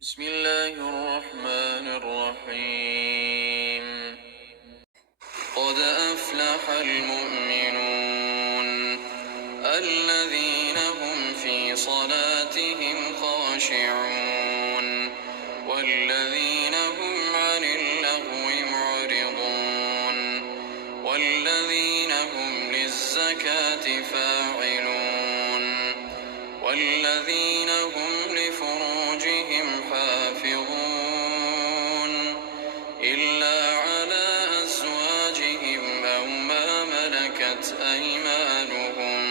بسم الله الرحمن الرحيم. قد أفلح المؤمنون الذين هم في صلاتهم خاشعون والذين هم عن اللغو معرضون والذين هم للزكاة فاعلون والذين هم لفروجهم حافظون إلا على أزواجهم أو ما ملكت أيمانهم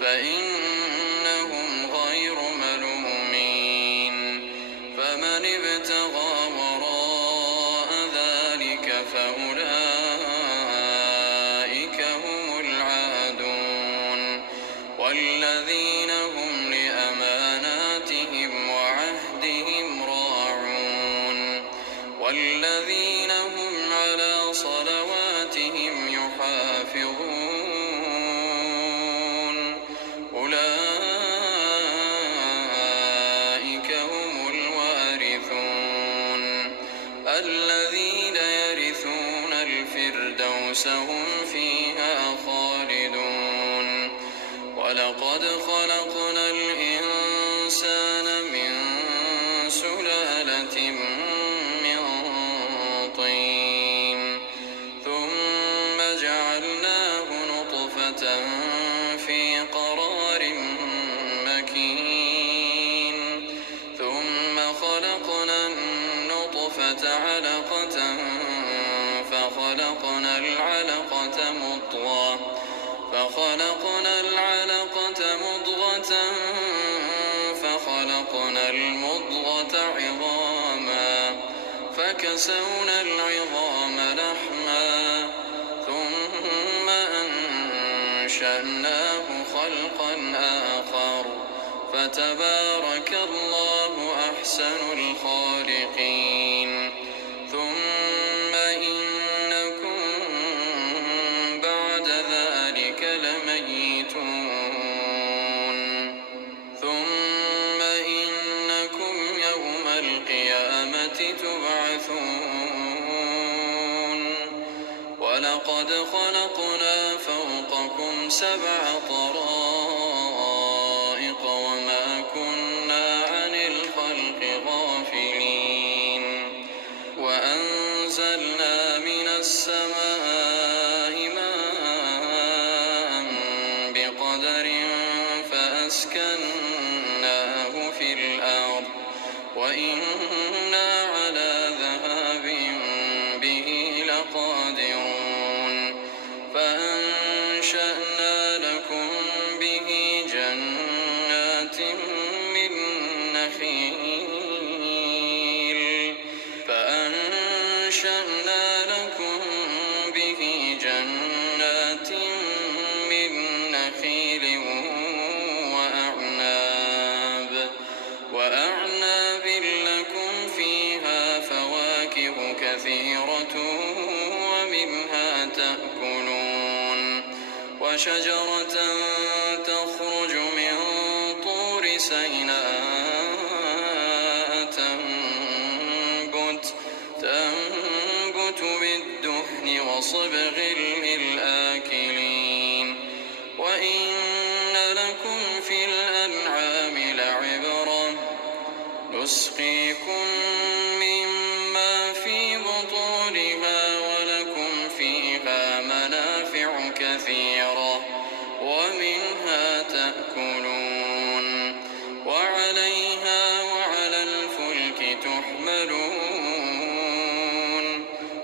فإنهم غير ملومين فمن ابتغى وراء ذلك فأولئك هم العادون والذين هم لأماناتهم وعهدهم راعون والذين هم على صلواتهم يحافظون أولئك هم الوارثون الذين يرثون الفردوس هم فيها خالدون ولقد خلقنا الإنسان من سلالة من طين ثم جعلناه نطفة في قرار مكين ثم خلقنا النطفة علقة فخلقنا العلقة مضغة فخلقنا المضغة عظاما فكسونا العظام لحما ثم أنشأناه خلقا آخر فتبارك الله أحسن الخالقين ثم إنكم بعد ذلك لميتون ثم إنكم يوم القيامة تبعثون ولقد خلقنا فوقكم 7 طرائق وما كنا عن الخلق غافلين وأنزلنا من السماء ماء بقدر فأسكناه في الأرض وإنا على ذهاب به لقادرون فأنشأنا لكم به جنات من نخيل وأعناب لكم فيها فواكه كثيرة ومنها تأكلون وشجرة تخرج من طور سيناء تنبت بالدهن وصبغ للآكلين وإن لكم في الأنعام لعبرة نسقيكم مما في بطونها ولكم فيها منافع كثيرة ومنها تأكلون وعليها وعلى الفلك تحملون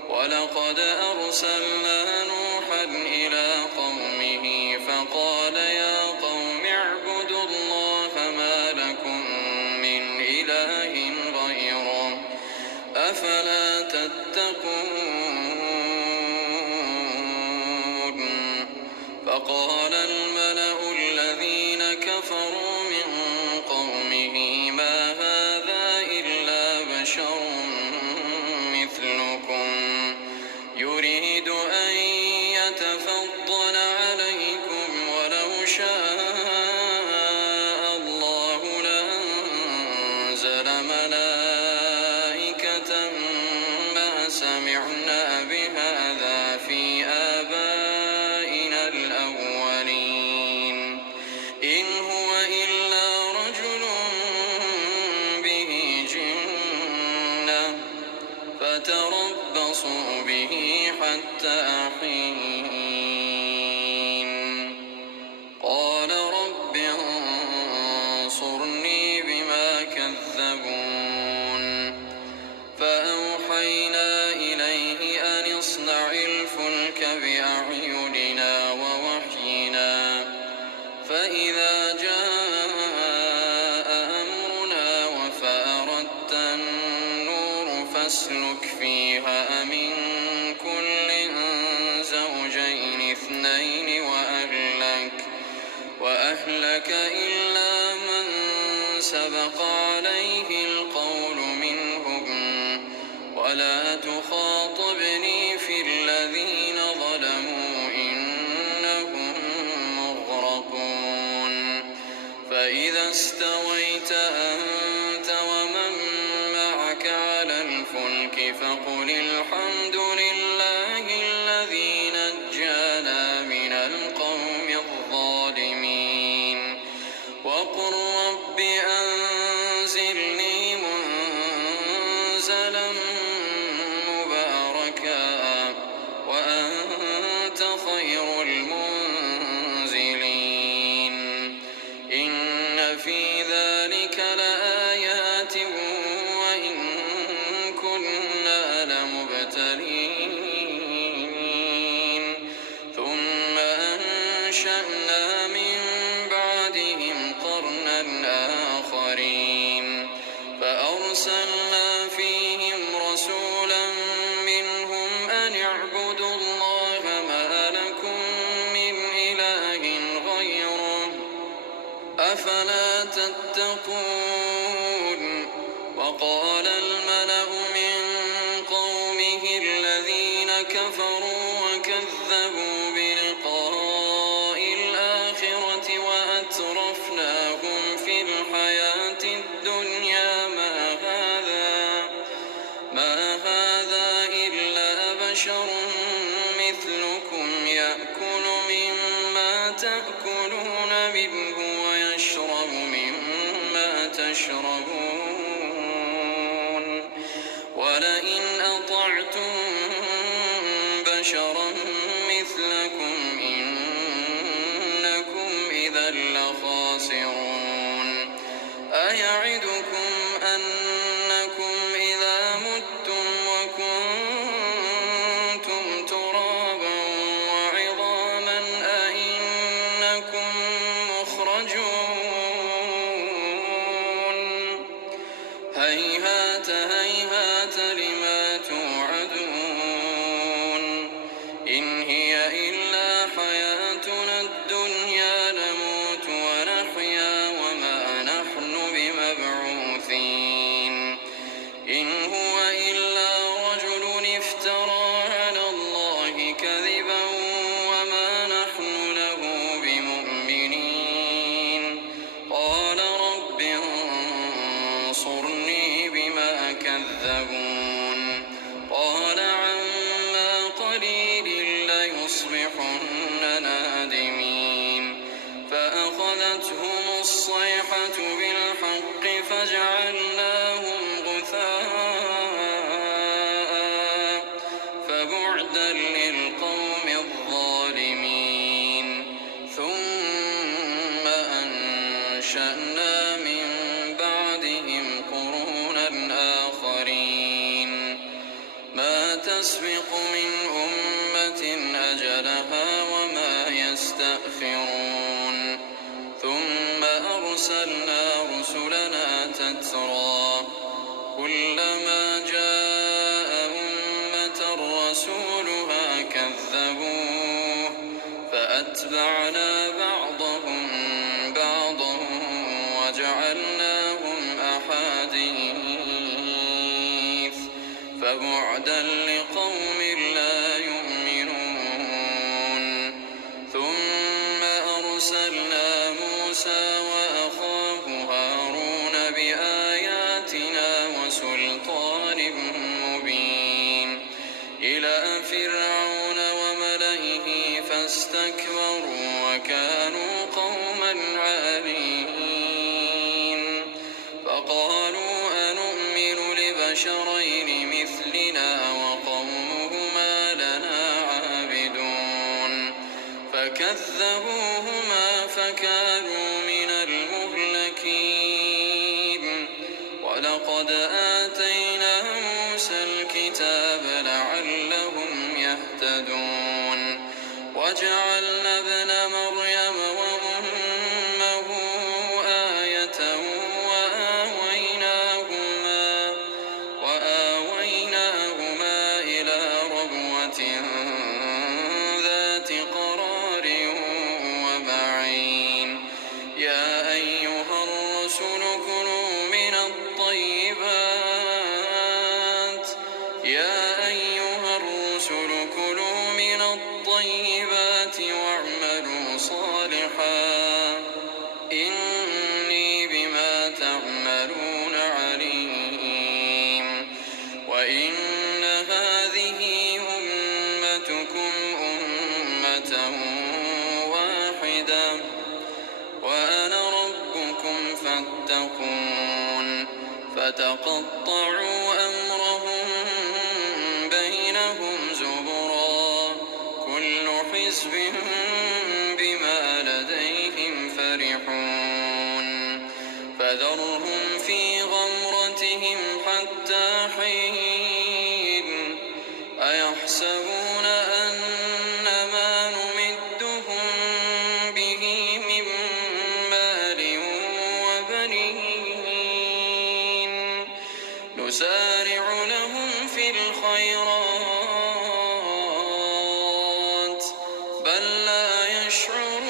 ولقد أرسلنا نوحا إلى قومه فقال يا قوم اعبدوا الله ما لكم من إله غيره أفلا تتقون فقال الملأ الذين كفروا من قومه ما هذا إلا بشر مثلكم يريد أن يتفضل عليكم ولو شاء الله لأنزل ملائكة سمعنا بهذا في آبائنا الأولين إن هو إلا رجل به جنة فتربصوا به حتى حين قال رب انصرني بما كذبون فأوحينا إليه أن اصنع الفلك بأعيننا ووحينا فإذا جاء أمرنا وفأردت النور فاسلك فيها من كل زوجين اثنين وأهلك إلا من سبق عليه القول منهم ولا تخاطبني في الذين ظلموا إنهم مغرقون فإذا استويت أنت ومن معك على الفلك فقل الحمد لله الذي نجانا من القوم الظالمين وقل رب أنزلني منزلا مباركا وأنت خير المنزلين إن في ذلك لآيات وإن كنا لمبتلين ثم أنشأنا من بعدهم قرنا آخرين فأرسلنا فيهم رسولا منهم أن اعبدوا الله ما لكم من إله غيره أفلا تتقون وقال الملأ من قومه الذين كفروا وكذبوا بلقاء الآخرة وأترفناهم في الحياة الدنيا ما هذا إلا بشر مثلكم يأكل مما تأكلون منه ويشرب مما تشربون ولئن أطعتم بشرا مثلكم إنكم إذا لخاسرون أيعدكم أنكم إذا متم وكنتم ترابا وعظاما أئنكم مخرجون هيهات هيهات لما توعدون إن هي إلا حياتنا الدنيا نموت ونحيا وما نحن بمبعوثين إن هو إلا رجل افترى على الله كذبا وما نحن له بمؤمنين قال رب انصرني بما كذبون قال عما قليل ليصبحن نادمين فأخذتهم الصيحة بالحق فجعلناهم غثاء فبعدا للقوم الظالمين ثم أنشأنا من بعدهم قرونا آخرين ما تسبق من أمة أجلها وما يستأخرون ثم أرسلنا رسلنا تترى كلما جاء أمة رسولها كذبوه فأتبعنا بعضهم بعضا وجعلناهم أحاديث فبعدا لقوم لا يؤمنون ثم أرسلنا موسى وأخاه هارون بآياتنا وسلطان مبين واستكبروا وكانوا قوما عالين فقالوا أنؤمن لبشرين مثلنا وقومهما لنا عابدون فكذبوهما فكانوا من المهلكين ولقد آتينا موسى الكتاب لعلهم يهتدون وجعلنا ابن مريم وأمه آية وآويناهما إلى ربوة ذات قرار ومعين يا أيها الرسل كلوا من الطيبات واعملوا صالحا إني بما تعملون عليم وإن هذه أمتكم أمة واحدة وأنا ربكم فاتقون فتقطعوا أمرهم بينهم زبرا كل حزب بما لديهم فرحون فذرهم في غمرتهم حتى حين أيحسبون أن ما نمدهم به من مال وبنين نسارع لهم في الخيرات بل لا يشعرون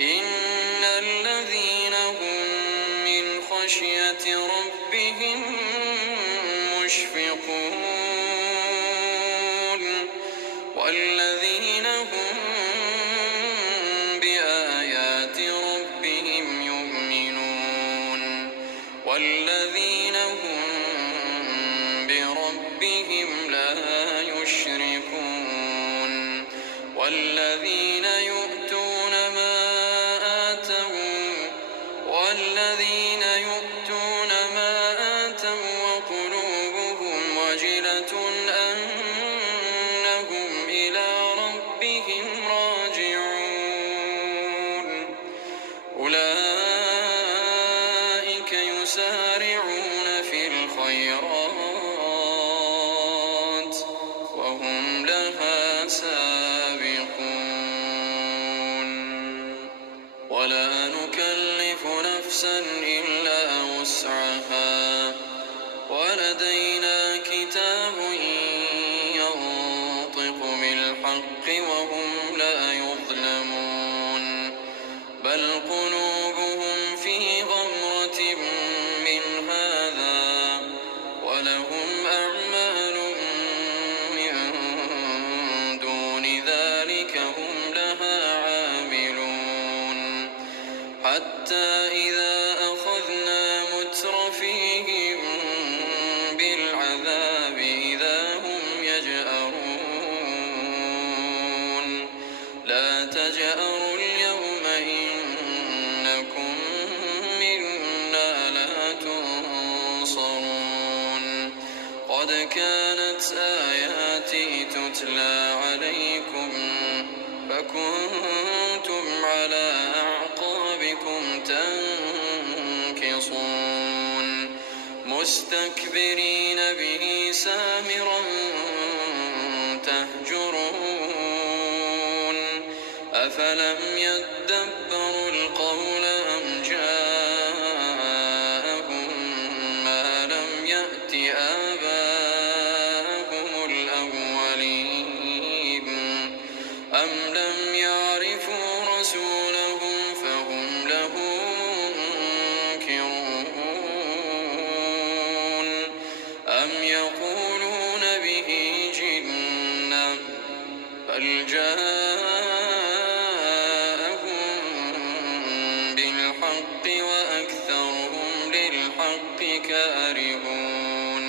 إن الذين هم من خشية ربهم مشفقون والذين هم بآيات ربهم يؤمنون والذين هم بربهم لا يشركون والذين يؤتون ما آتوا وقلوبهم وجلة أنهم إلى ربهم راجعون أولئك يسارعون في الخيرات وهم لها سابقون ولا نكلف نفسا إلا وسعها ولدينا كتاب ينطق بالحق وهم لا يظلمون بل قلوبهم في غمرة من هذا ولهم أعمال من دون ذلك هم لها عاملون حتى إذا أخذنا مترفيهم بالعذاب إذا هم يجأرون لا تجأروا اليوم إنكم منا لا تنصرون قد كانت آياتي تتلى عليكم فكنتم على أعقابكم تنكصون مستكبرين به سامرا تهجرون أفلم يدبروا القول أم جاءهم ما لم يأت آباءهم الأولين أم لم يعرفوا رسولهم فهم له منكرون أم يقولون به جنة بل جاءهم بالحق وأكثرهم للحق كارهون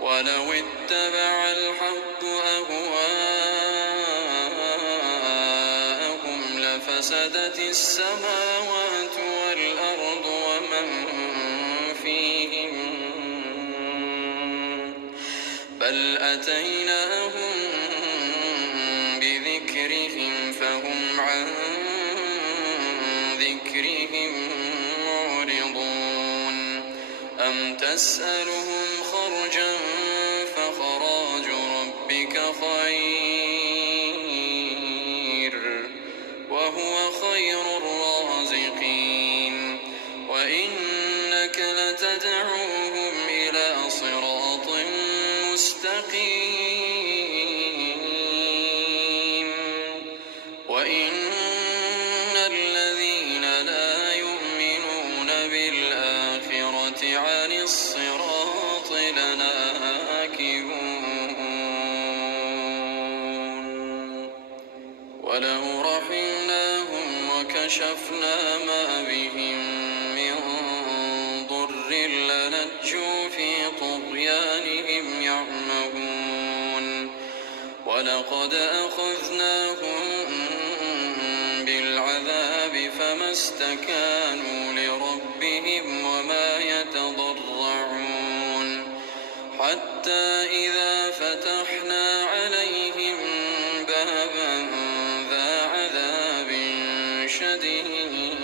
ولو اتبع الحق أهواءهم فسدت السماوات والأرض ومن فيهن بل أتيناهم بذكرهم فهم عن ذكرهم معرضون أم تسألهم خرجا فخراج ربك خير وهو خير الرازقين وإنك لتدعوهم إلى صراط مستقيم وإن الذين لا يؤمنون بالآخرة عن الصراط لناكبون ولو رحمناهم وكشفنا ما بهم من ضر للجوا في طغيانهم يعمهون ولقد أخذناهم بالعذاب فما استكانوا لربهم وما يتضرعون حتى إذا فتحنا عليهم بابا ذا عذاب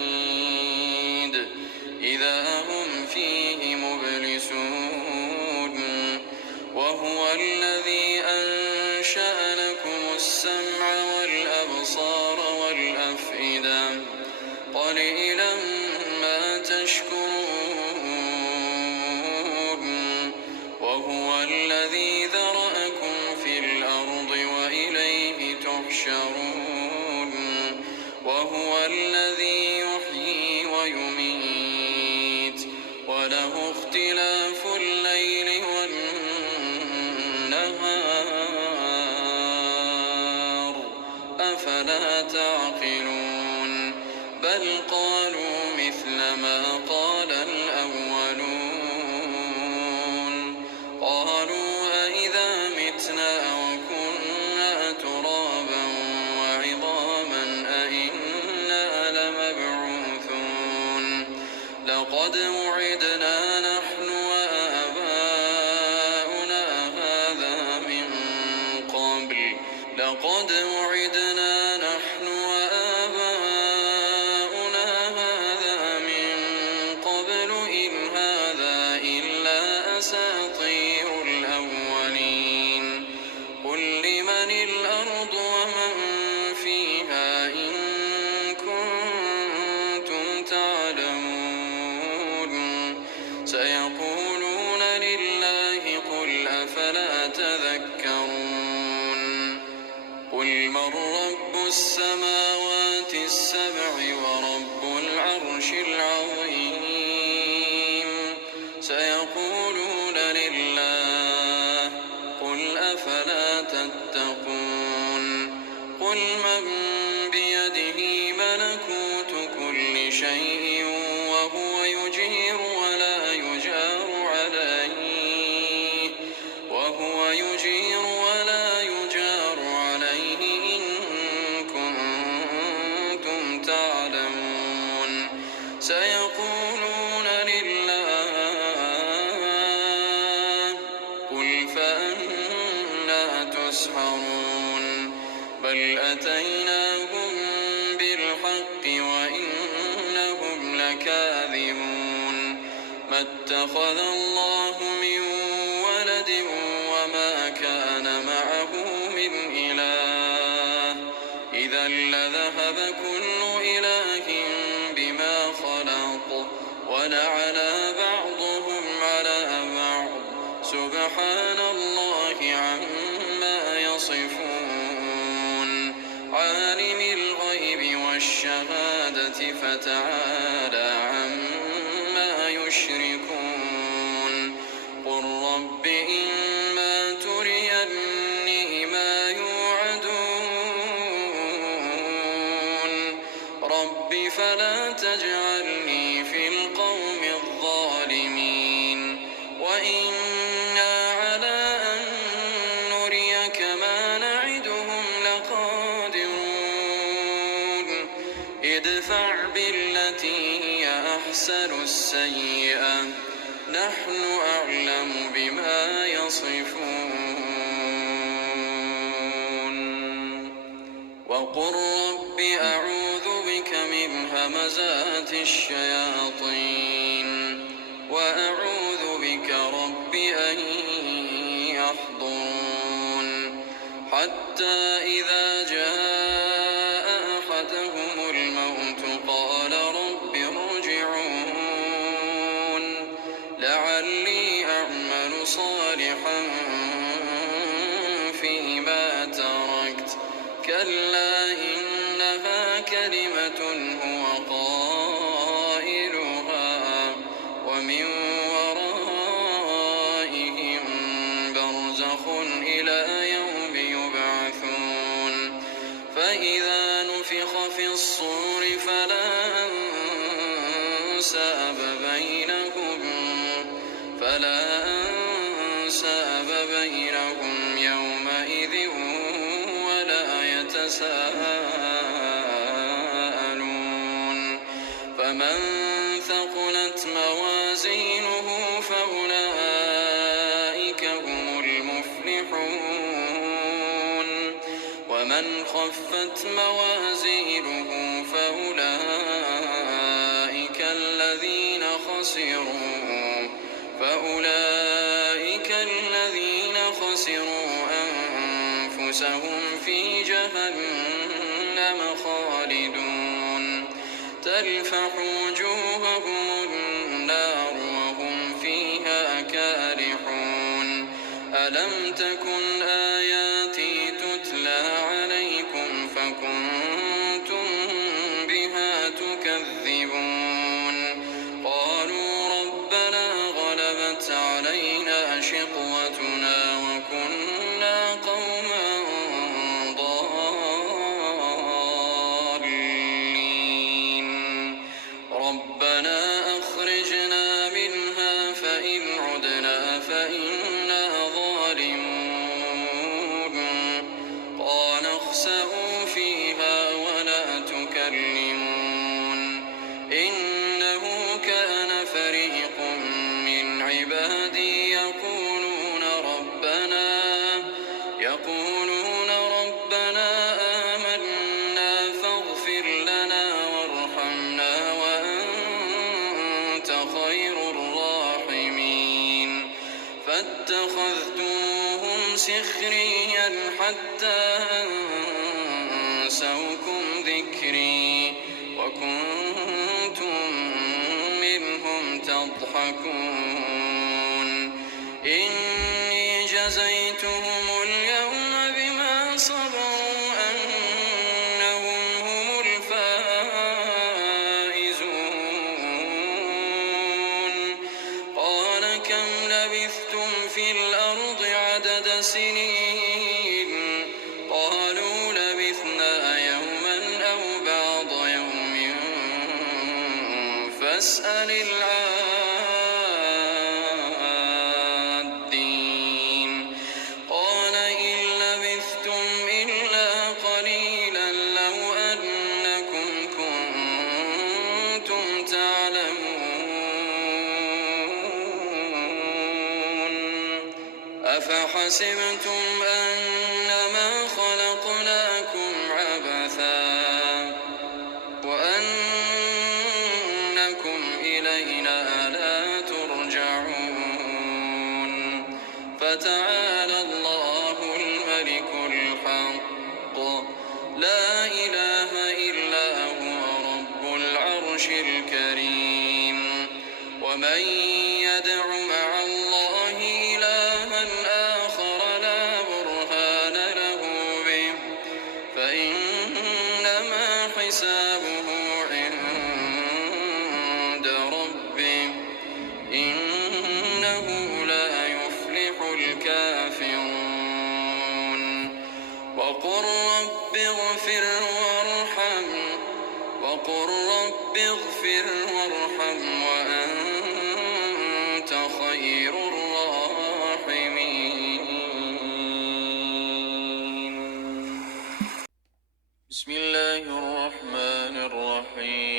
شديد إذا هم فيه مبلسون وهو الذي أنشأ لكم السمع والأبصار والأفئدة قليلا ما تشكرون وهو الذي ذرأكم في الأرض وإليه تحشرون وهو الذي يحيي ويميت وله اختلاف الليل والنهار أفلا تعقلون بل قالوا مثل ما قال الأولون قالوا أإذا متنا وكنا ترابا وعظاما أإنا لمبعوثون لقد وعدنا نحن وآباؤنا هذا من قبل لقد وعدنا نحن وآباؤنا هذا من قبل إن هذا إلا أساطير الأولين قل لمن الأرض ومن فيها إن كنتم تعلمون سيقولون لله قل أفلا تذكرون قل من رب السماوات السبع ورب العرش العظيم سيقولون لله قل أفلا تتقون قل من بيده ملكوت كل شيء وهو يجير ولا يجار عليه إن كنتم تعلمون سيقولون لله قل فأنا تسحرون بل أتيناهم بالحق وإنهم لكاذبون ما اتخذ الله من ولد وما كان معه من إله إذا لذهب كل إله بما خلق ولعلى بعضهم على بعض سبحان الله عما يصفون عالم الغيب والشهادة فتعالى عما يشركون قل رب إما تريني ما يوعدون رب فلا تجعلني في القوم الظالمين وإنا على أن نريك ما نعدهم لقادرون ادفع بالتي هي أحسن السيئة نحن أعلم بما يصفون وقل رب أعوذ بك من همزات الشياطين وأعوذ بك رب أن يحضرون حتى إذا جاء أحدهم الموت قال رب ارجعون لعلي أعمل صالحا فيما تركت كلا إنها كلمة هو قائلها ومن ورائهم برزخ إلى يوم يبعثون فإذا نفخ في الصور فلا أنساب بينهم يومئذ ولا يتساءلون فمن ثقلت موازينه فأولئك هم المفلحون ومن خفت موازينه فأولئك الذين خسروا أنفسهم في جهنم خالدون تلفح وجوههم النار وهم فيها كالحون ألم تكن آياتي تتلى عليكم فكنتم بها تكذبون قالوا ربنا غلبت علينا شقوتنا وكنا قوما ضالين ربنا أخرجنا منها فإن عدنا فإنا ظالمون قال اخسئوا فيها ولا تكلمون إنه كان فريق من عبادي يقولون ربنا آمنا فاغفر لنا وارحمنا وأنت خير الراحمين فاتخذتموهم سخريا حتى أنسوكم ذكري وكنتم منهم تضحكون إني جزيتهم اليوم بما صبروا أنهم هم الفائزون قال كم لبثتم في الأرض عدد سنين قالوا لبثنا يوما أو بعض يوم فاسأل العادين قال إن لبثتم إلا قليلا لو أنكم كنتم تعلمون أفحسبتم أنما خلقناكم عبثا وأنكم إلينا لا ترجعون فتعالى الله الملك الحق لا إله إلا هو رب العرش الكريم ومن يدع مع الله إلها آخر لا برهان له به فإنما حسابه عند ربه إنه لا يفلح الكافرون وقل رب اغفر وارحم وأنت خير الراحمين بسم الله الرحمن الرحيم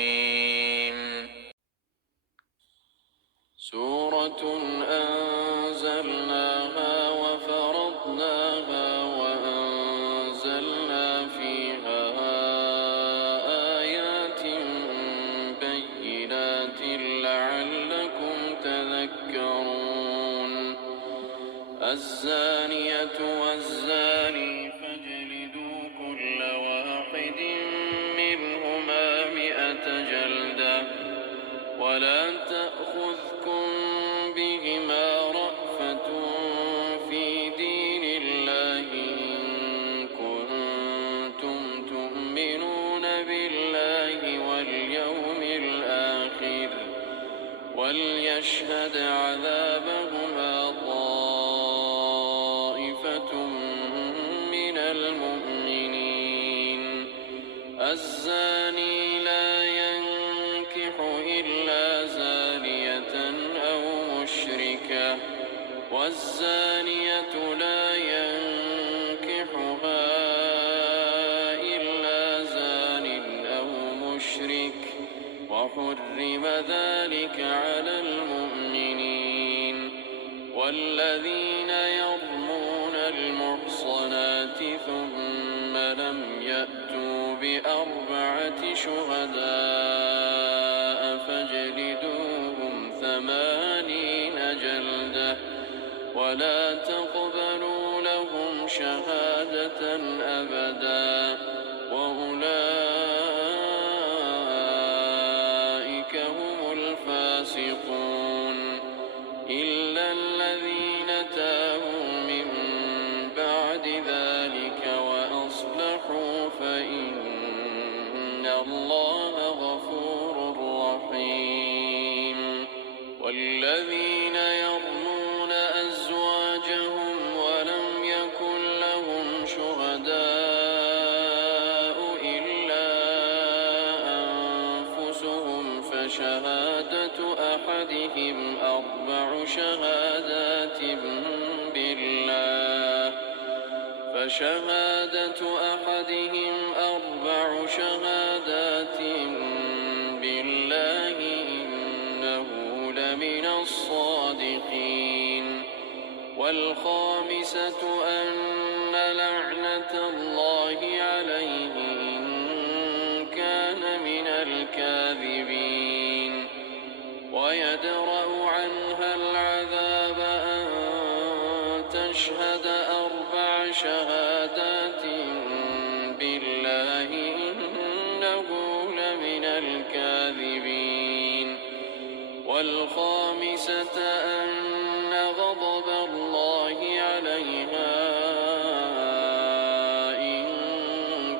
سورة أنزلناها وفرضناها وأنزلنا فيها آيات بينات لعلكم تذكرون الزانية والزاني فاجلدوا كل واحد منهما 100 جلدة ولا تأخذكم بهما رأفة في دين الله إن كنتم تؤمنون بالله واليوم الآخر وليشهد عذابهما طائفة من المؤمنين الزاني لا ينكح إلا زانية أو مشركة والزانية لا ينكحها إلا زان أو مشرك وحرم ذلك على المؤمنين والذين يرمون المحصنات ثم لم يأتوا ب4 شهداء فاجلدوهم 80 جلدة ولا تقبلوا لهم شهادة أبدا وأولئك هم الفاسقون إلا الذين تابوا من بعد ذلك وأصلحوا فإن الله غفور رحيم والذين يرمون أزواجهم ولم يكن لهم شهداء إلا أنفسهم فشهادة أحدهم 4 شهادات بالله إنه لمن الصادقين والخامسة أن لعنة الله عليه إن كان من الكاذبين ويدرأ عنها العذاب أن تشهد 4 شهادات بالله إنه لمن الكاذبين والخامسة أن غضب الله عليها إن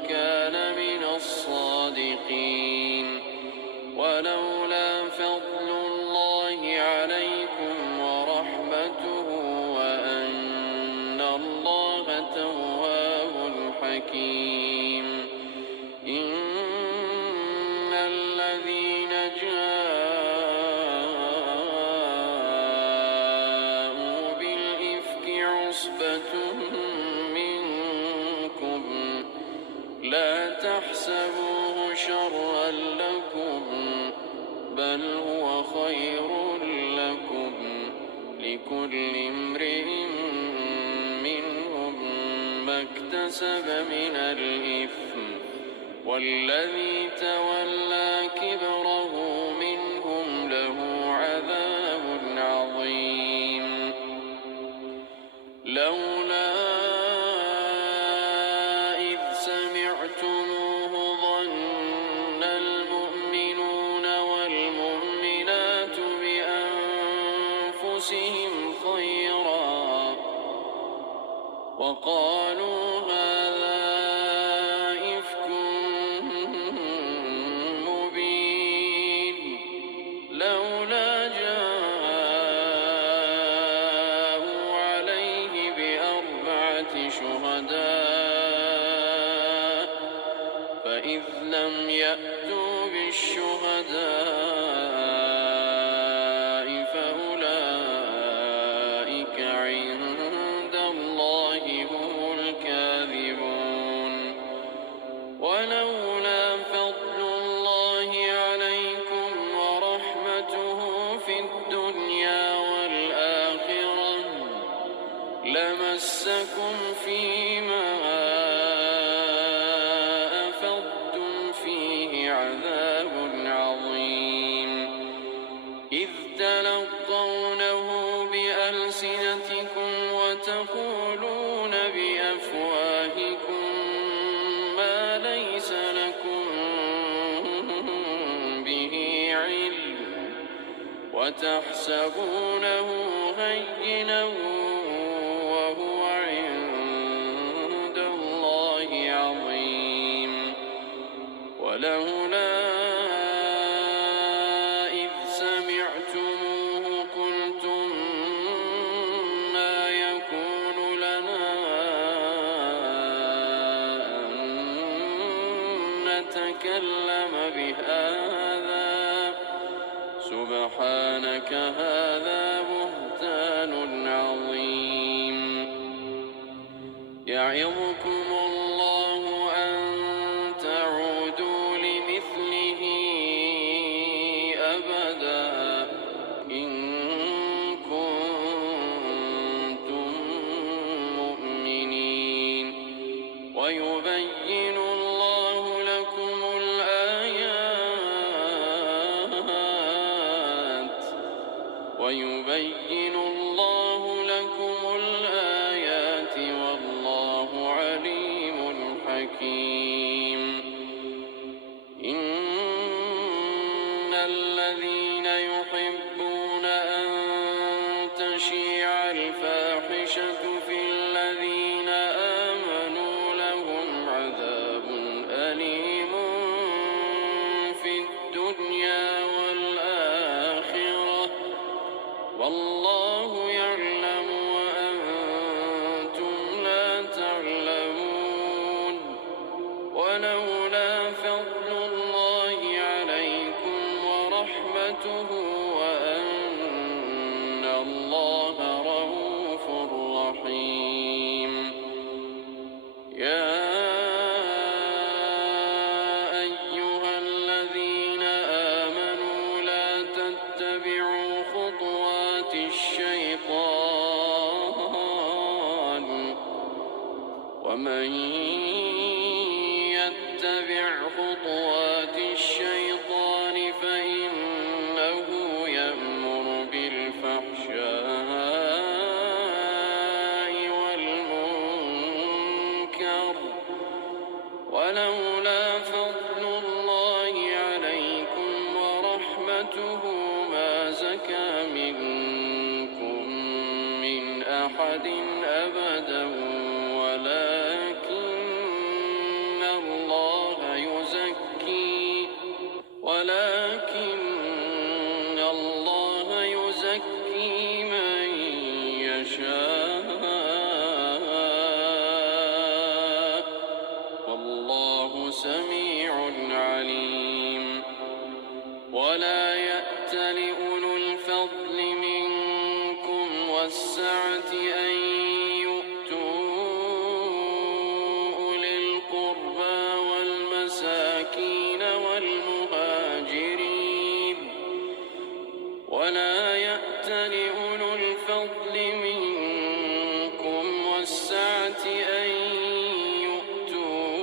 كان من الصادقين ولولا فضل الله عليكم ورحمته وأن الله تواب حكيم إن الذين جاءوا بالإفك عصبة منكم لا تحسبوه شرا لكم بل هو خير لكم لكل امرئ منهم ما اكتسب من الإثم والذي تولى كبره منهم له عذاب عظيم لولا إذ سمعتموه ظن المؤمنون والمؤمنات بأنفسهم خيرا وقالوا هذا إفك مبين لولا جاءوا عليه ب4 شهداء فإذ لم يأتوا بالشهداء فأولئك عند الله هم الكاذبون ولولا فضل الله عليكم ورحمته في الدنيا لكم فيما أفضتم فيه عذاب عظيم إذ تلقونه بألسنتكم وتقولون بأفواهكم ما ليس لكم به علم وتحسبونه هينا وهو عند الله عظيم ولولا إذ سمعتموه قلتم ما يكون لنا أن نتكلم بهذا سبحانك هذا بهتان عظيم يعظكم الله أن تعودوا لمثله أبدا إن كنتم مؤمنين ويبين الله لكم الآيات والله عليم حكيم إن الذين يحبون أن تشيع الفاحشة في الذين آمنوا لهم عذاب أليم في الدنيا والآخرة والله يعلم وأنتم لا تعلمون ولولا فضل الله عليكم ورحمته وأن الله رءوف رحيم يا أيها الذين آمنوا لا تتبعوا خطوات الشيطان ومن يتبع خطوات الشيطان فإنه يأمر بالفحشاء والمنكر ولولا فضل الله عليكم ورحمته ما زكى منكم من أحد أبدا ولكن الله يزكي من يشاء والله سميع عليم ولا يأتل أولو الفضل منكم والسعة أن يؤتوا أولي القربى والمساكين والمهاجرين ولا يأتل أولو الفضل منكم والسعة أن يؤتوا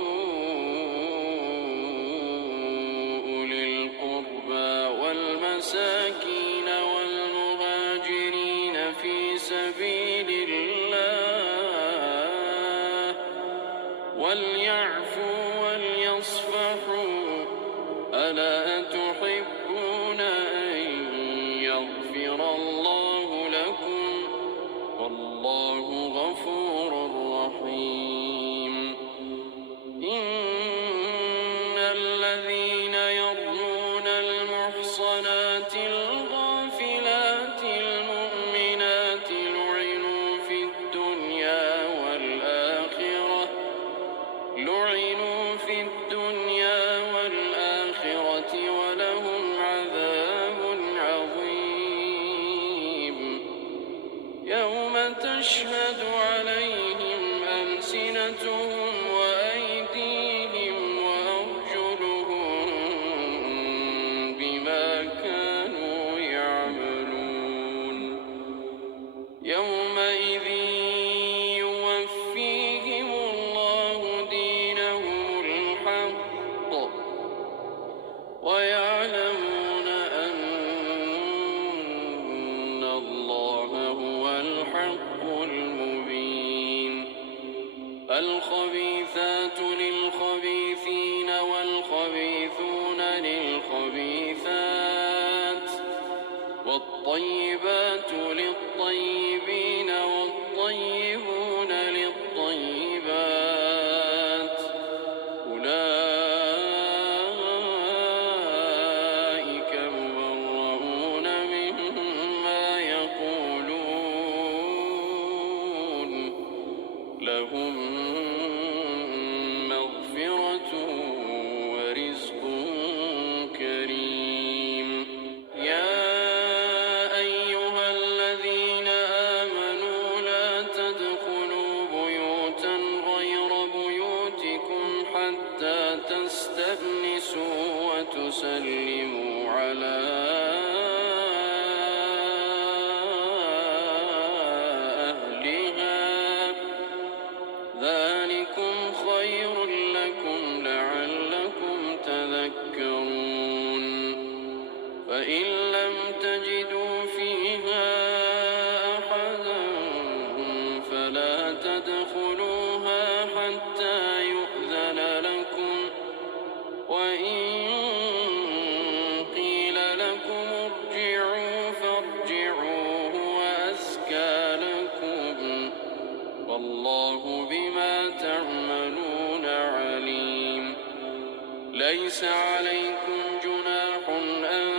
أولي القربى والمساكين والمهاجرين في سبيل الله وليعفوا وليصفحوا ألا تحبون أن يغفر الله لكم والله غفور رحيم إن الذين يرمون المحصنات الغافلات المؤمنات لعنوا في الدنيا والآخرة ولهم عذاب عظيم يوم تشهد عليهم ألسنتهم وأيديهم وأرجلهم بما كانوا يعملون يومئذ يوفى والطيبات للطيبين والطيبون للطيبات أولئك مبرؤون مما يقولون لهم مغفرة ورزق كريم. يا أيها الذين آمنوا لا تدخلوا بيوتا غير بيوتكم حتى تستأنسوا وتسلموا على أهلها ذلكم خير لكم لعلكم تذكرون. فإن لم تجدوا فيها أحدا فلا تدخلوها حتى يؤذن لكم، وإن قيل لكم ارجعوا فارجعوا هو أزكى لكم، والله بما تعملون عليم. ليس عليكم جناح أن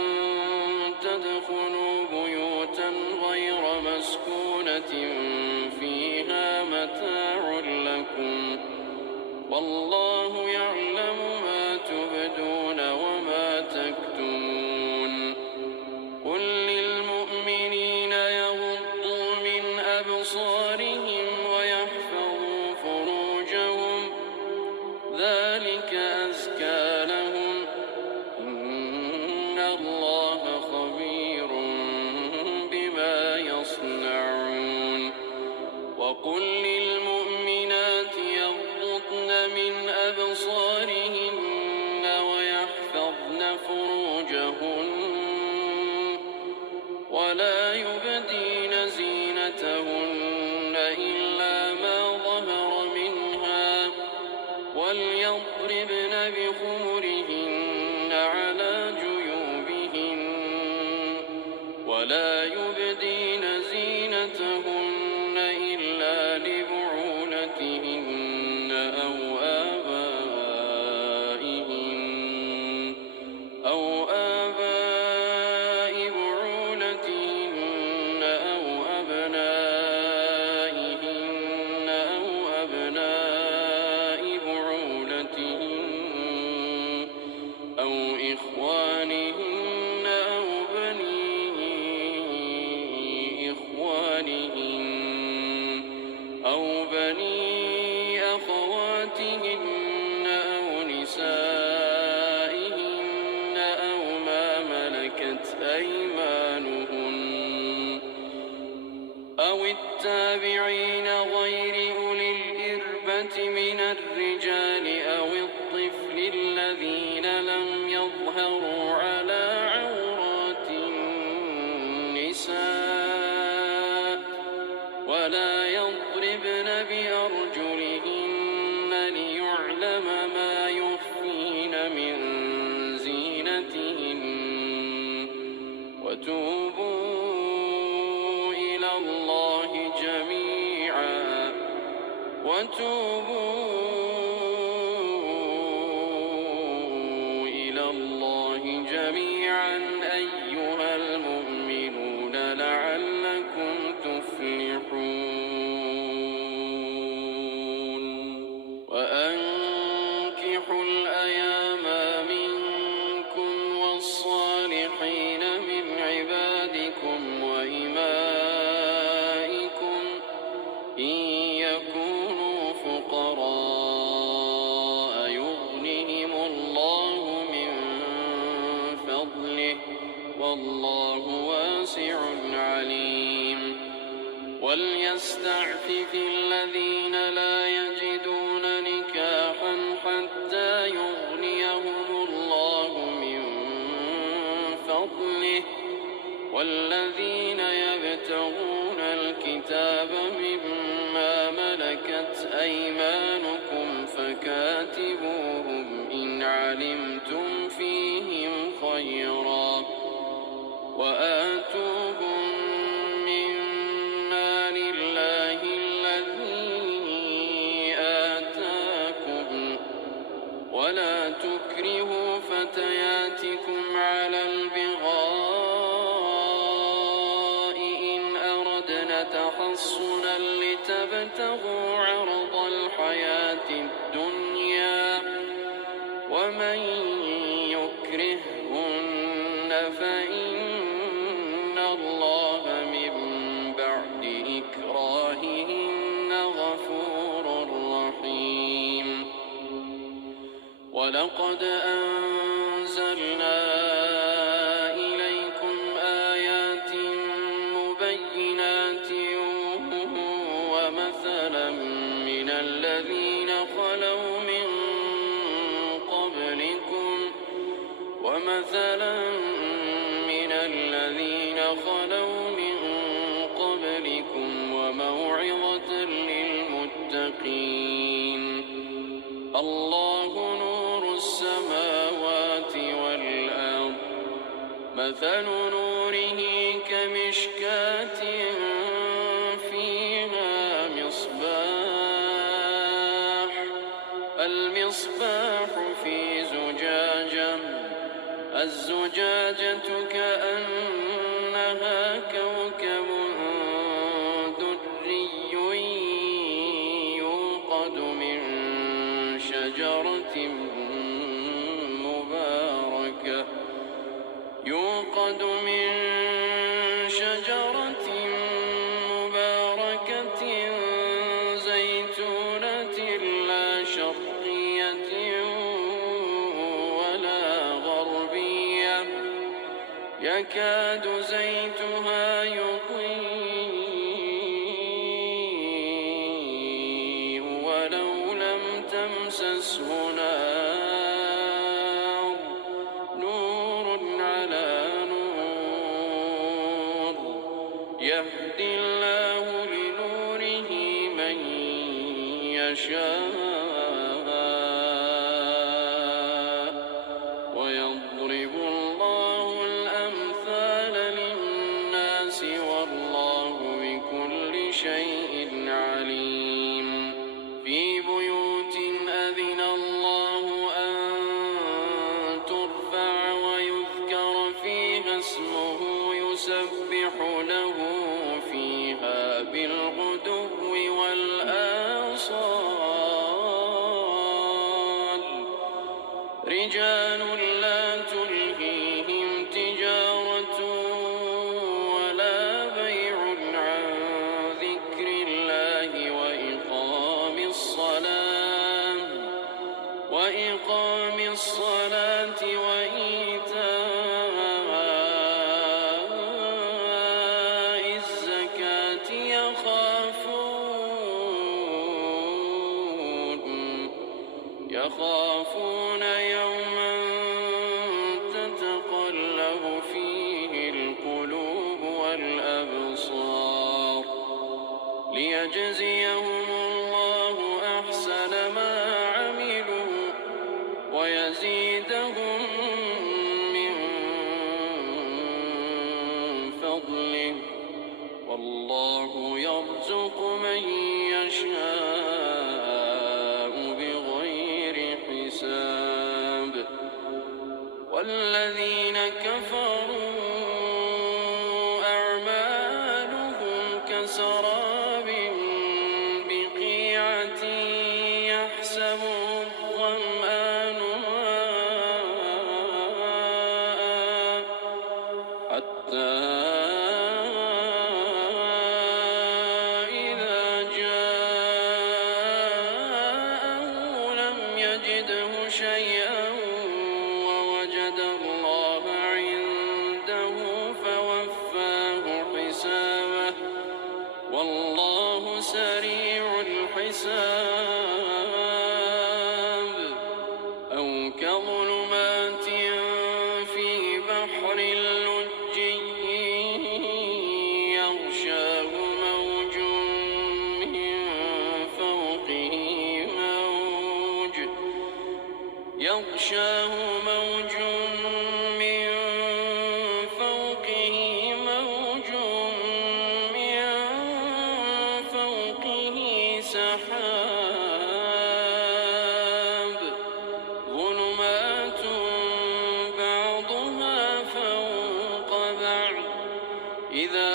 تدخلوا بيوتا غير مسكونة فيها متاع لكم، والله يعلم ما تبدون وما تكتمون. قل للمؤمنين يغضوا من أبصارهم ويحفظوا فروجهم ذلك أزكى لهم، إن الله خبير بما يصنعون. وقل للمؤمنات يغضضن من أبصارهن ويحفظن فروجهن ولا يبدين زينتهن إلا ما ظهر منها، وليضربن بخمرهن على جيوبهن ولا يبدين زينتهن إلا لبعولتهن أو آباء بعولتهن أو أبنائهن أو أبناء بعولتهن أو إخوانهن أو بني إخوانهن أو بني أخواتهن أو نسائهن أو ما ملكت أيمانهن أو التابعين غير أولي الإربة من الرجال أو الطفل الذين لم يظهروا على عورات النساء، ولا يضربن بأرجلهن ليعلم ما يخفين من زينتهن. وتوبوا إلى الله جميعا أيها المؤمنون لعلكم تفلحون. وأنكحوا الأيام منكم والصالحين من عبادكم وإمائكم إن يكونوا فقراء يغنهم الله من فضله، والله واسع عليم. وليستعفف الذين لا يجدون نكاحا حتى يغنيهم الله من فضله، والذين يبتغون الكتاب مما ملكت أيمانكم فكاتبوهم إن علمتم فيهم خيرا، وآتوا تحصنا لتبتغوا عرض الحياة الدنيا ومن يكرههن فإن الله من بعد إكراههن غفور رحيم. ولقد أنزلنا إليكم آيات مبينات ومثلا من الذين خلوا من قبلكم وموعظة للمتقين. الله نور السماوات والأرض، مثل نوره كمشكاة فيها المصباح في زجاجة، الزجاجة كأنها كوكب دري يوقد من شجرة مباركة زيتونة لا شرقية ولا غربية يكاد زيتها يضيء ولو لم تمسسه نار، نور على نور، يهدي الله لنوره من يشاء ويضرب الله الأمثال للناس والله بكل شيء عليم. في بيوت أذن الله أن ترفع ويذكر فيها اسمه يسبح له فيها بالغدو والآصال، رجال لا تلهيهم تجارة ولا بيع عن ذكر الله وإقام الصلاة وإيتاء الزكاة يخافون يوما تتقلب فيه القلوب والأبصار، ليجزيهم الله أحسن ما عملوا ويزيدهم من فضله، والله يرزق من يشاء بغير حساب. والذين كفروا أعمالهم كسراب بقيعة يحسبه الظمآن ماء حتى إذا جاءه لم يجده شيئا ووجد الله عنده فوفاه حسابه، والله سريع الحساب. أو كظلمات في بحر لجي يغشاه موج من فوقه سحاب، ظلمات بعضها فوق بعض إذا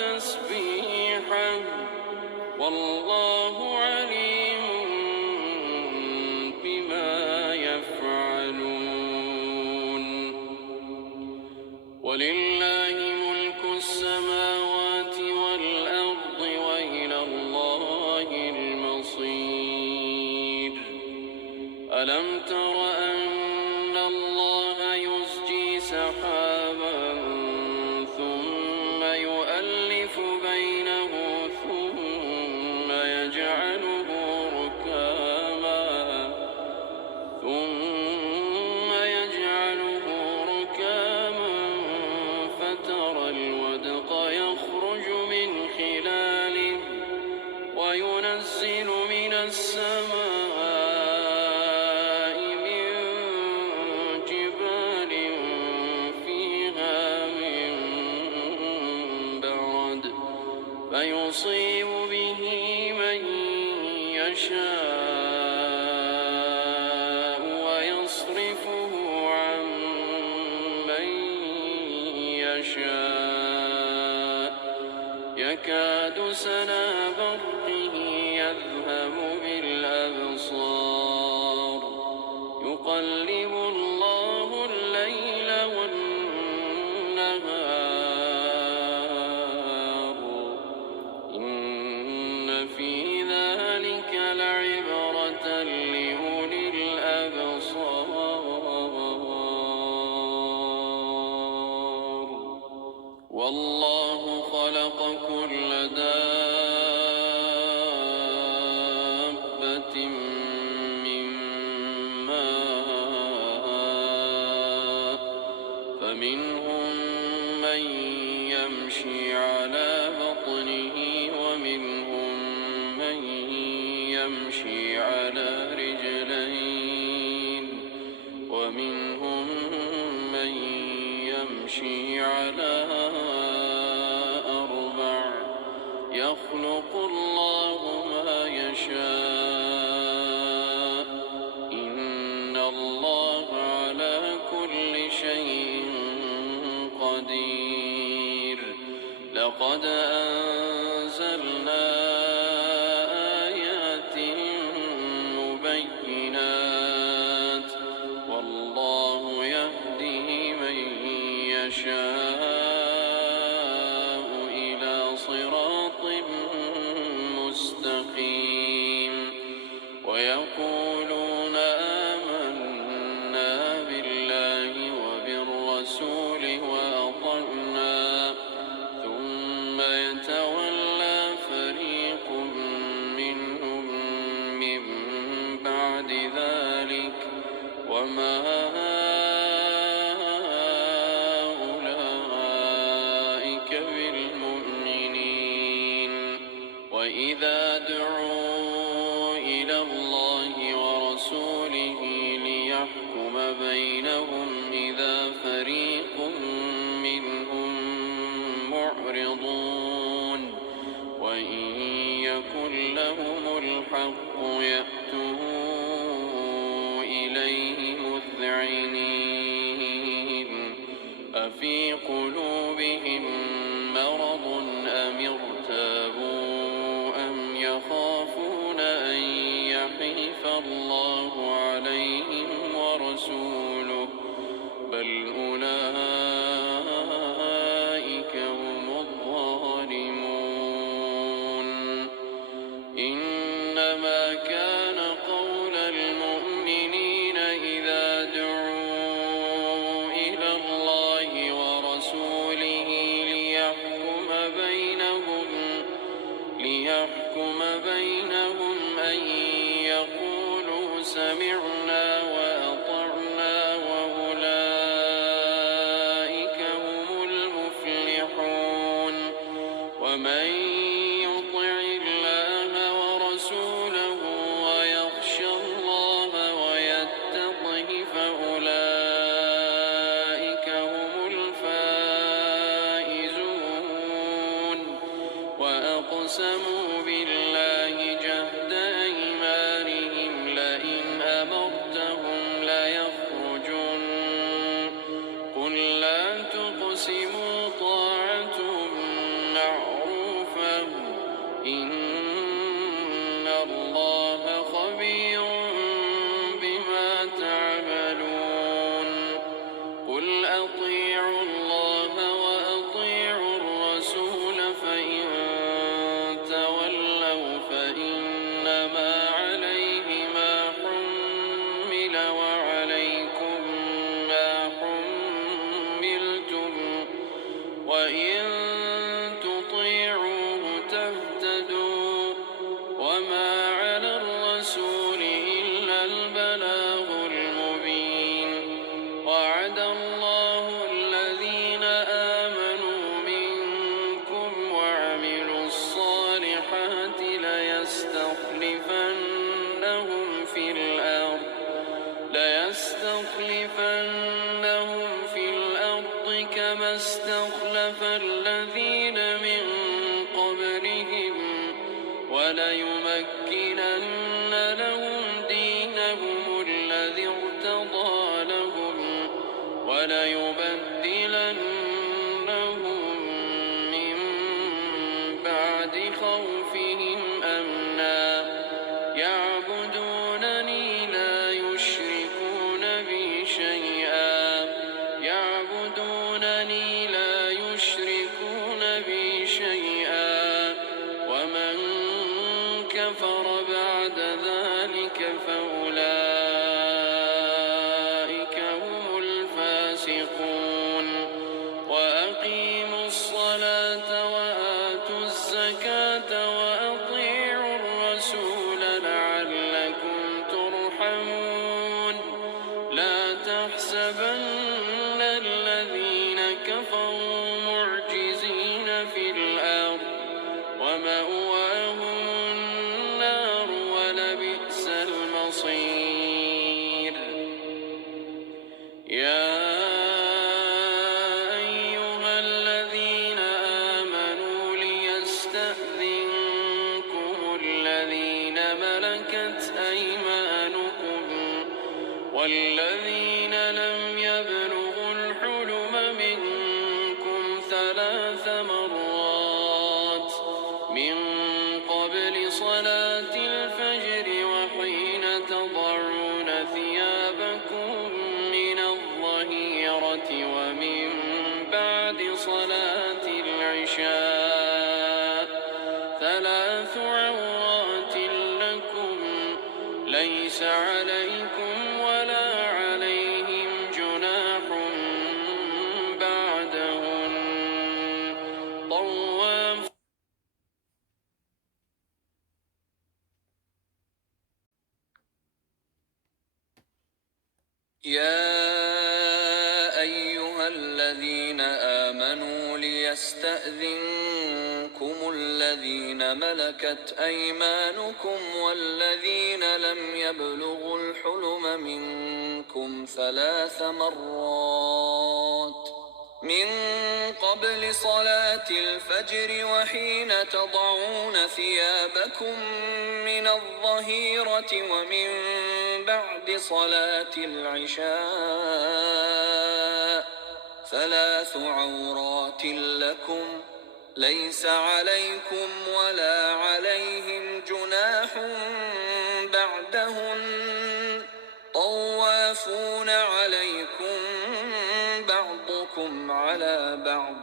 تسبيحه والله عليم بما يفعلون ولله ملك السماوات والأرض وإلى الله المصير ألم تر أن الله يزجي سحابا ثم يؤلف بينه ثم يجعله ركاما فترى الودق يخرج من خلاله وينزل من السماء من جبال فيها من برد فيصيب به من يشاء ويصرفه عن من يشاء يكاد سنا برقه يذهب بالأبصار يقلب الله الليل والنهار إن في ذلك لعبرة لأولي الأبصار والله خلق كل دابة من ماء فمنهم من يمشي على بطنه ومنهم من يمشي على رجلين ومنهم من يمشي على أربع يخلق الله ما يشاء إن الله على كل شيء قدير لقد أنزلنا آيات مبينات والله يهدي من يشاء إلى صراط مستقيم ويقولون آمنا بالله وبالرسول وأطعنا ثم يتولى فريق منهم من بعد ذلك وما أولئك بالمؤمنين وإذا دعوا إلى الله ورسوله ليحكم بينهم إذا فريق منهم معرضون وإن يكن لهم الحق يأتوا إليه مذعنين أفي قلوبهم مرض أم ارتابوا أم يخافون أن يحيف الله عليهم ورسوله بل أولئك هم الظالمون إنما كان قول المؤمنين إذا دعوا إلى الله ورسوله ليحكم بينهم أن يقولوا سمعنا وأطعنا وأولئك هم المفلحون ومن يطع الله ورسوله ويخشى الله ويتقه فأولئك هم الفائزون وأقسموا بالله جهد أيمانهم لئن أمرتهم ليخرجن قل لا تقسموا طاعة معروف وإن تطيعوه تهتدوا وما على الرسول إلا البلاغ المبين وعد الله الذين آمنوا منكم وعملوا الصالحات ليستخلفنهم في الأرض كما استخلف الذين من قبلهم وليمكنن لهم دينهم الذي ارتضى لهم وليبدلنهم من بعد خوفهم أمنا يعبدونني لا يشركون بي شيئا ومن كفر بعد ذلك فأولئك هم الفاسقون وأقيموا الصلاة وآتوا الزكاة وأطيعوا الرسول لعلكم ترحمون لا تحسبن الذين كفروا معجزين في الأرض ومأواهم النار ولبئس المصير يا أيها الذين آمنوا ليستأذنكم الذين ملكت أيمانكم والذين لم يبلغوا الحلم منكم 3 مرات من قبل صلاة الفجر وحين تضعون ثيابكم من الظهيرة ومن بعد صلاة العشاء 3 عورات لكم ليس عليكم ولا عليهم جناح بعدهن طواف يا أيها الذين آمنوا ليستأذنكم الذين ملكت أيمانكم والذين لم يبلغوا الحلم منكم 3 مرات من قبل صلاة الفجر وحين تضعون ثيابكم من الظهيرة ومن بعد صلاة العشاء 3 عورات لكم ليس عليكم ولا عليهم جناح بعدهن طوافون عليكم بعضكم على بعض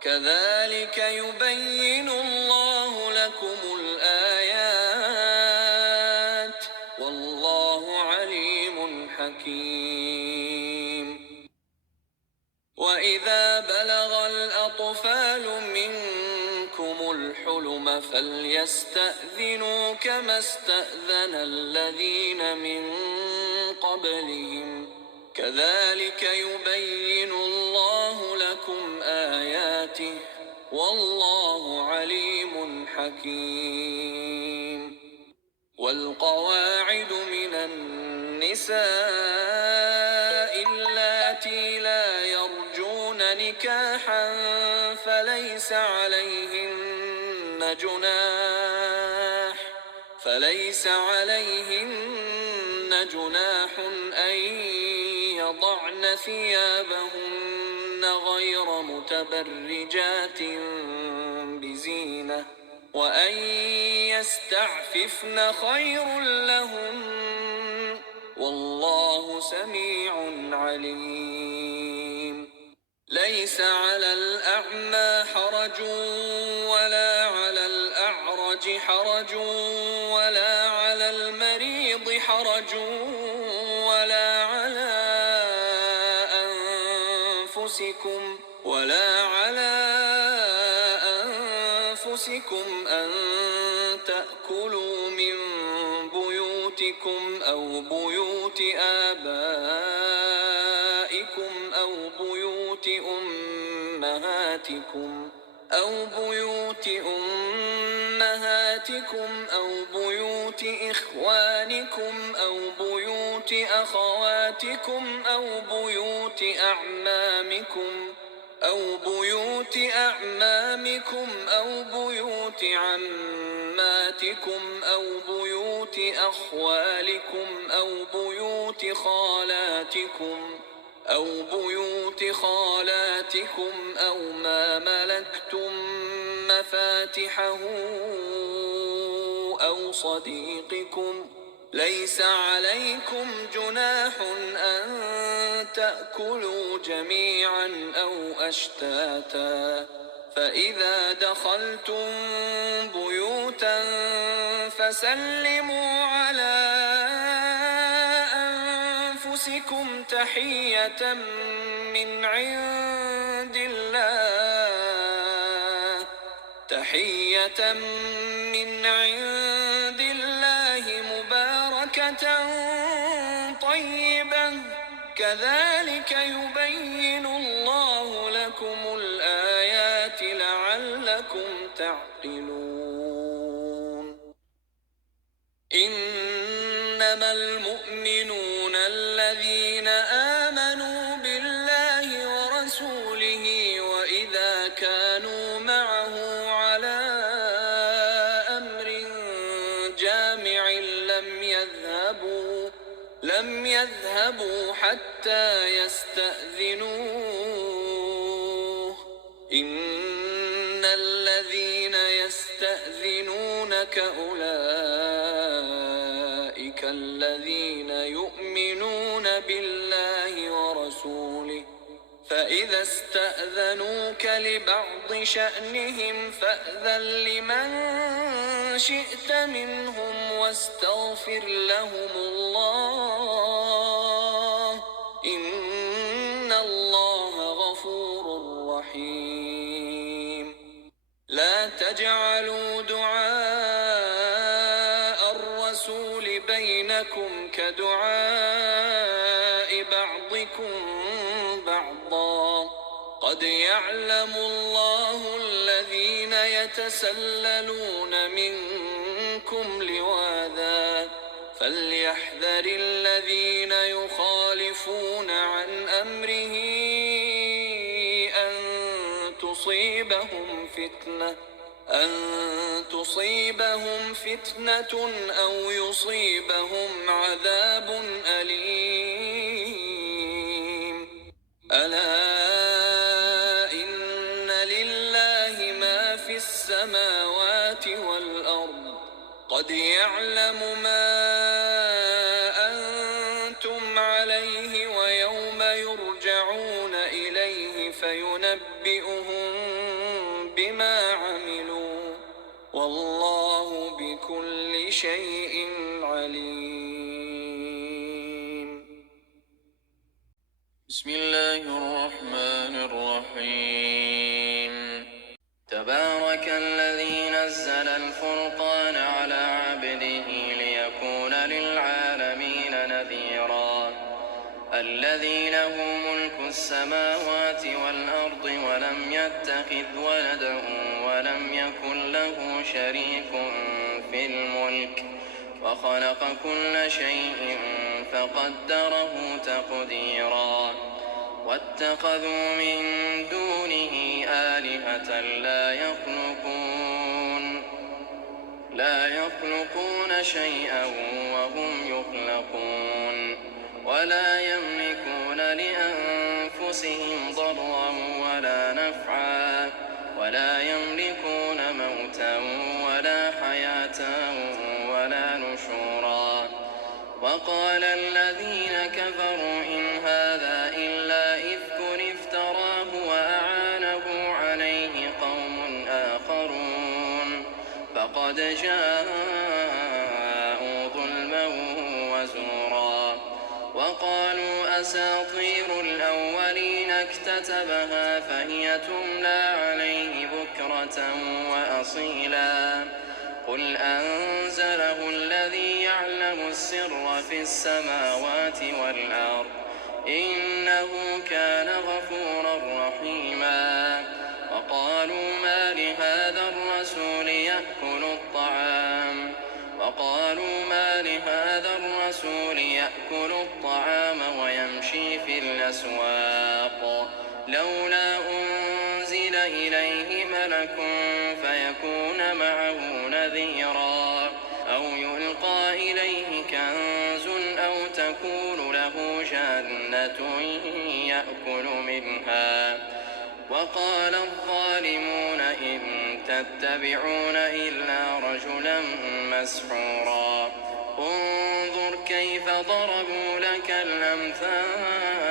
كذلك يبين الله لكم الآيات والله عليم حكيم وإذا بلغ الأطفال منكم الحلم فليستأذنوا كما استأذن الذين من قبلهم كذلك يبين الله لكم آياته والله عليم حكيم والقواعد من النساء اللاتي لا يرجون نكاحا فليس عليهن جناح أن يضعن ثيابهن غير متبرجات بزينة وأن يستعففن خير لهن والله سميع عليم ليس على الأعمى حرج ولا على الأعرج حرج ولا على المريض حرج ولا على أنفسكم ولا على أنفسكم أن تأكلوا من بيوتكم أو بيوت آبائكم أو بيوت أمهاتكم أو بيوت إخوانكم أو بيوت أخواتكم أو بيوت أعمامكم أو بيوت عماتكم أو بيوت أخوالكم أو بيوت خالاتكم أو ما ملكتم مفاتحه أو صديقكم. ليس عليكم جناح أن تأكلوا جميعا أو أشتاتا، فإذا دخلتم بيوتا فسلموا على أنفسكم تحية من عند الله مباركة طيبة، كذلك يبين الله لكم الآيات لعلكم تعقلون. إنما المؤمنون الذين آمنوا بالله ورسوله وإذا كانوا معه على أمر جامع لم يذهبوا حتى يستأذنوه. إن الذين يستأذنونك أولئك الذين يؤمنون بالله ورسوله، فإذا استأذنوك لبعض شأنهم فأذن لمن شئت منهم واستغفر لهم الله، إن الله غفور رحيم. لا تجعلوا دعاء الرسول بينكم كدعاء بعضكم بعضا، قد يعلم الله الذين يتسللون منكم لواذا، فليحذر الذين يخالفون عن أمره أن تصيبهم فتنة أو يصيبهم عذاب أليم. ألا إن لله ما في السماوات والأرض، قد يعلم ما أنتم عليه ويوم يرجعون إليه فينبئهم بما عملوا، والله بكل شيء عليم. بسم الله الرحمن الرحيم. تبارك الذي نزل الفرقان على عبده ليكون للعالمين نذيرا، الذي له ملك السماوات والأرض ولم يتخذ ولدا ولم يكن له شريك في الملك، وخلق كل شيء فقدره تقديرا. واتخذوا من دونه آلهة لا يخلقون شيئا وهم يخلقون، ولا يملكون لأنفسهم ضرا ولا نفعا، ولا يملكون موتا ولا حياة ولا نشورا. وقال الذين كفروا إن هذا إلا إفك افتراه وأعانه عليه قوم آخرون، فقد جاءوا ظلما وزورا. وقالوا أساطير الأولين اكتتبها فهي تملى عليه بكرة وأصيلا. فصيلا قل أنزله الذي يعلم السر في السماوات والأرض إنه كان غفورا رحيما وقالوا ما لهذا الرسول يأكل الطعام ويمشي في الأسواق لولا أنزل إليه ملك فيكون معه نذيرا أو يلقى إليه كنز أو تكون له جنة يأكل منها وقال الظالمون إن تتبعون إلا رجلا مسحورا انظر كيف ضربوا لك الأمثال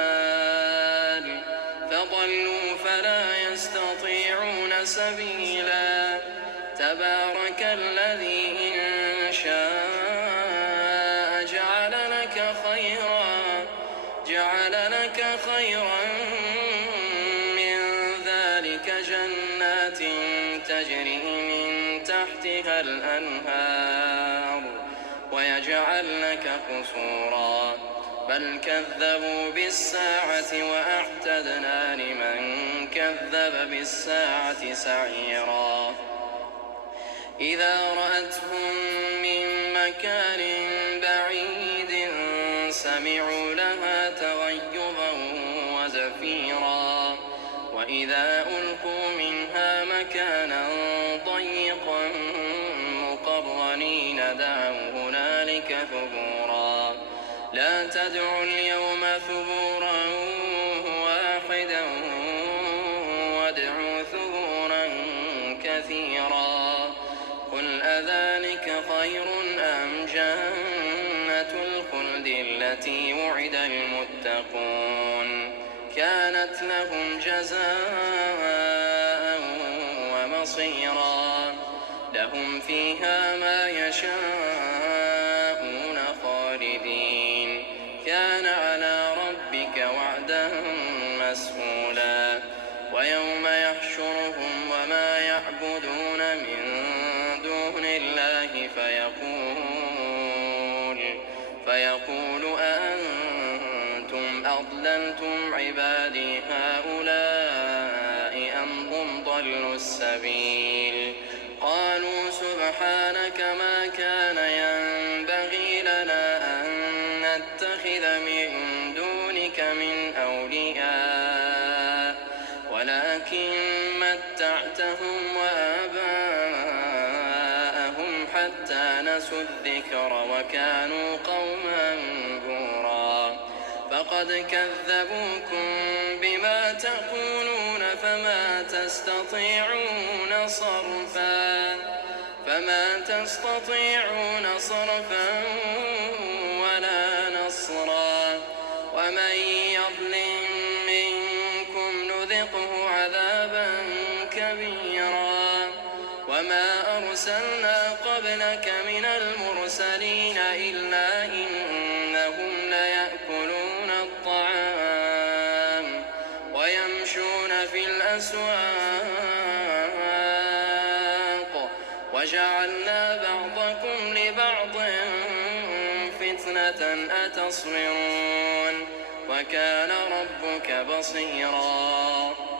فضلوا فلا يستطيعون سبيلا تبارك الذي إن شاء جعل لك خيرا من ذلك جنات تجري من تحتها الأنهار ويجعل لك قصورا بل كذبوا بالساعة وأعتدنا لمن كذب بالساعة سعيرا إذا رأتهم من مكان بعيد سمعوا لها تغيظا وزفيرا وإذا ألقوا منها مكانا ضيقا مقرنين دعوا هنالك ثبورا لا تدعوا اليوم ثبورا واحدا وادعوا ثبورا كثيرا قل أذلك خير أم جنة الخلد التي وعد المتقون كانت لهم جزاء ومصيرا لهم فيها ما يشاءون خالدين كان على ربك وعدا مسئولا ويوم يحشرهم وما يعبدون من دون الله فيقول أأنتم أضللتم عبادي هؤلاء أم هم ضلوا السبيل قالوا سبحانك ما كان ينبغي لنا أن نتخذ من دونك من أولياء ولكن متعتهم وآباءهم حتى نسوا الذكر وكانوا قوما بورا فقد كذبوكم بما تقولون فما تستطيعون صرفا ولا نصرا ومن يظلم منكم نذقه عذابا كبيرا وما أرسلنا قبلك من المرسلين إلا إنهم ليأكلون الطعام ويمشون في الأسواق وجعلنا بعضكم لبعض فتنة أتصبرون وكان ربك بصيرا